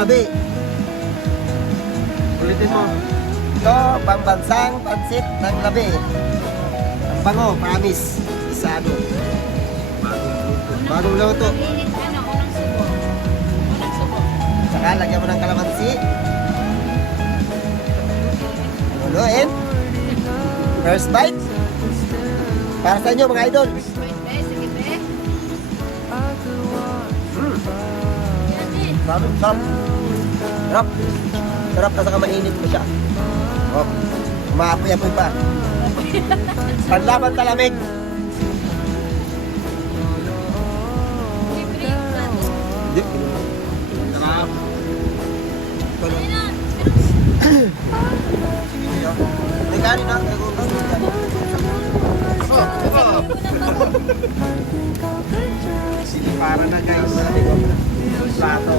labi. Ulitin mo. Ito, pambansang pansit ng labi. Ang bango, promise. Isado. Bagong luto. Init, unang subo. Unang subo. Saka lagyan mo ng kalamansi. Haluin. First bite. Para sa inyo mga idol. Wait, sige, be. Yan, eh. Sarap, sarap. Sarap. Sarap na saka mainit mo siya. Oh, umaapoy-apoy pa. Panlaban talamig. Libre, yan. Hindi. Sarap. Ayun na. May kanin na. Para na guys. Plato.